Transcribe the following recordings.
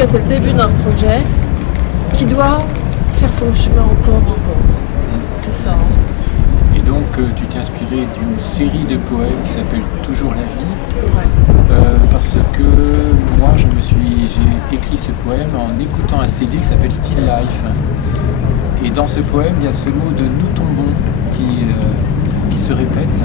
cas, c'est le début d'un projet qui doit faire son chemin encore. C'est ça. Et donc, tu t'es inspiré d'une série de poèmes qui s'appelle Toujours la vie. Ouais. Parce que moi, j'ai écrit ce poème en écoutant un CD qui s'appelle Still Life. Et dans ce poème, il y a ce mot de nous tombons qui se répète.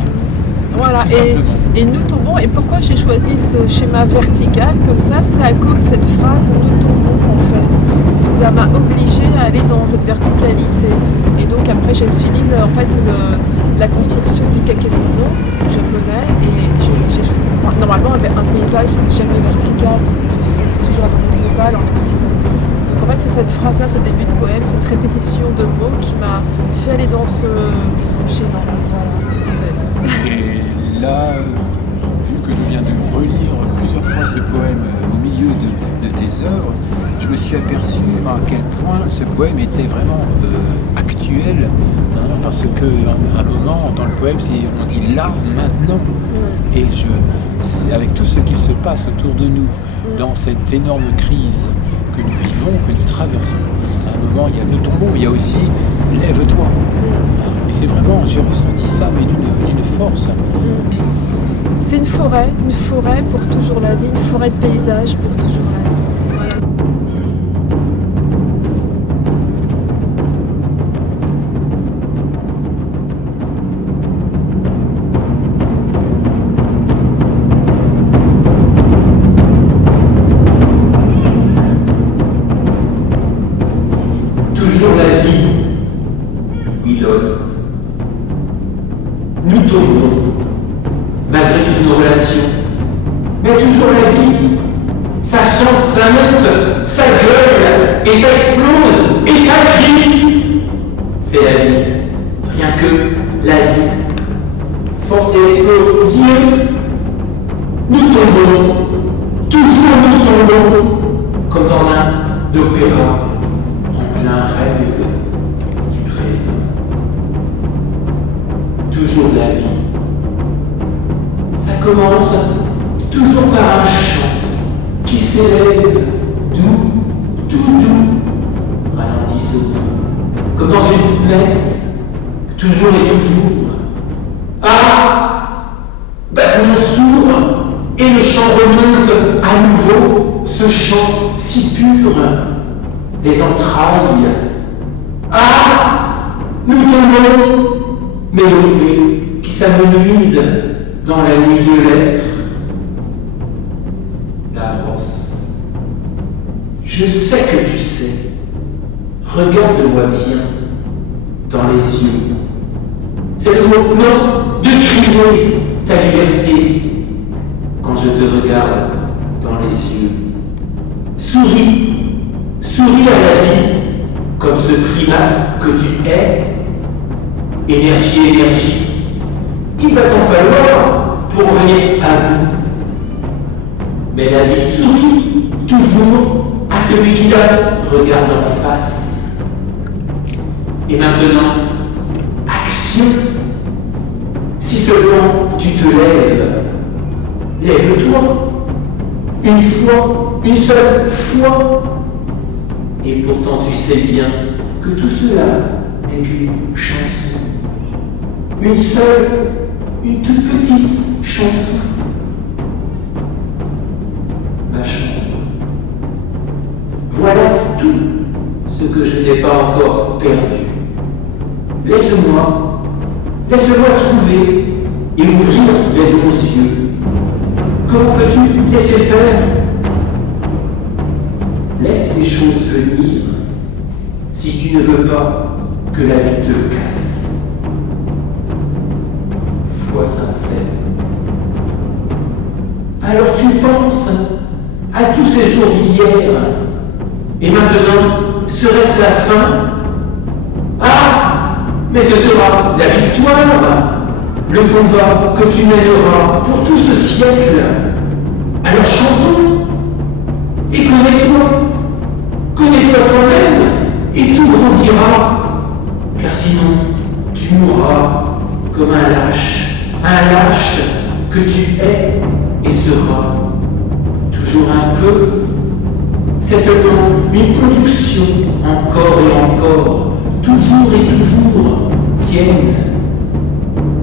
Voilà, Tout simplement. Et nous tombons. Et pourquoi j'ai choisi ce schéma vertical comme ça? C'est à cause de cette phrase nous tombons en fait. Ça m'a obligée à aller dans cette verticalité. Et donc après j'ai suivi la construction du kakemono japonais et normalement un paysage c'est jamais vertical, c'est toujours horizontal en occident. Donc en fait c'est cette phrase-là, ce début de poème, cette répétition de mots qui m'a fait aller dans ce schéma. Voilà ce que c'est. Et là, vu que je viens de relire plusieurs fois ce poème au milieu de tes œuvres, je me suis aperçu à quel point ce poème était vraiment actuel, parce qu'à un moment dans le poème, on dit là, maintenant, et avec tout ce qu'il se passe autour de nous, dans cette énorme crise que nous vivons, que nous traversons, à un moment, il y a nous tombons, mais il y a aussi lève-toi. Et c'est vraiment, j'ai ressenti ça, mais d'une force. C'est une forêt pour toujours la vie, une forêt de paysage pour toujours la vie. Toujours la vie, we lost. Nous tombons, malgré toutes nos relations. Mais toujours la vie, ça chante, ça monte, ça gueule, et ça explose, et ça crie. C'est la vie, rien que la vie. Force et explosion, nous tombons, toujours nous tombons, comme dans un opéra. Un rêve du présent. Toujours la vie. Ça commence toujours par un chant qui s'élève doux, tout doux, ralentissant, comme dans une messe, toujours et toujours. Ah, battement sourd, et le chant remonte à nouveau, ce chant si pur. Des entrailles. Ah, nous tombons, mélopées qui s'amenuisent dans la nuit de l'être. La brosse. Je sais que tu sais. Regarde-moi bien dans les yeux. C'est le moment de crier ta liberté quand je te regarde dans les yeux. Souris. Souris à la vie, comme ce primate que tu es. Énergie. Il va t'en falloir pour en venir à bout. Mais la vie sourit toujours à celui qui la regarde en face. Et maintenant, action. Si seulement tu te lèves, lève-toi. Une fois, une seule fois. Et pourtant tu sais bien que tout cela n'est qu'une chanson. Une seule, une toute petite chanson. Ma chambre. Voilà tout ce que je n'ai pas encore perdu. Laisse-moi trouver et ouvrir les bons yeux. Comment peux-tu laisser faire ? Laisse les choses venir si tu ne veux pas que la vie te casse. Foi sincère. Alors tu penses à tous ces jours d'hier et maintenant serait-ce la fin ? Ah, mais ce sera la victoire, le combat que tu mèneras pour tout ce siècle. Alors chantons et connais-toi toi-même et tout grandira, car sinon tu mourras comme un lâche que tu es et seras toujours un peu. C'est C'est seulement une conduction, encore et encore, toujours et toujours, tienne.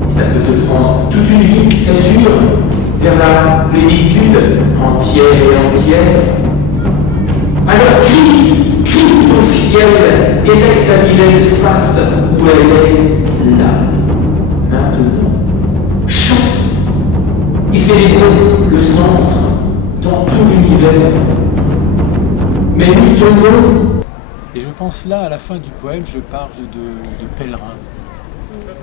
Et ça peut te prendre toute une vie, c'est sûr, vers la plénitude entière et entière. Alors crie, crie ton fiel, et laisse ta vilaine face où elle est là, maintenant. Chante, et célébrons le centre dans tout l'univers. Mais nous tenons. Et je pense là, à la fin du poème, je parle de pèlerins.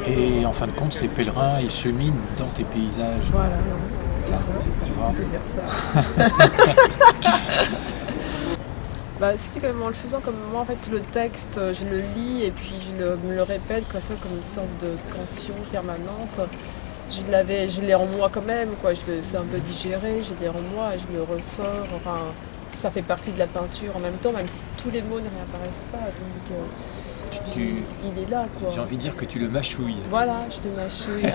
Et en fin de compte, ces pèlerins, ils cheminent dans tes paysages. Voilà, c'est ça. Tu vois. On peut dire ça. Bah si, quand même, en le faisant comme moi, en fait, le texte, je le lis et puis me le répète comme ça, comme une sorte de scansion permanente. Je l'ai en moi quand même, quoi. C'est un peu digéré, je l'ai en moi, je le ressors. Enfin, ça fait partie de la peinture en même temps, même si tous les mots ne réapparaissent pas. Donc, il est là, quoi. J'ai envie de dire que tu le mâchouilles. Voilà, je te mâchouille.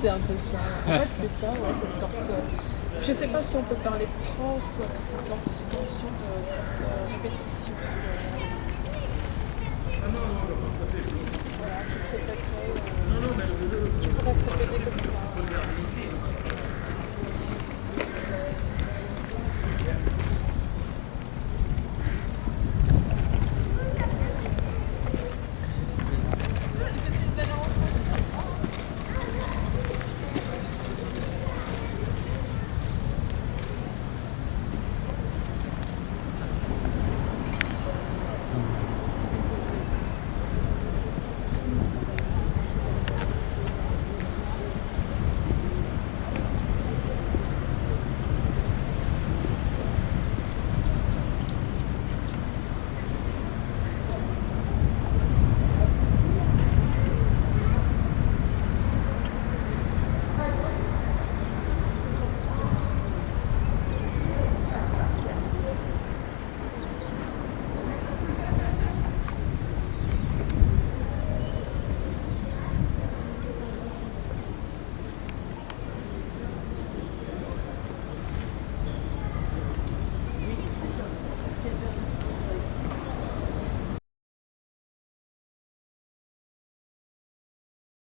C'est un peu ça. En fait, c'est ça, ouais, c'est une sorte. Je sais pas si on peut parler de transe, quoi. C'est une sorte de scansion, une sorte de répétition. Voilà, qui se répéterait. Qui pourrait se répéter comme ça.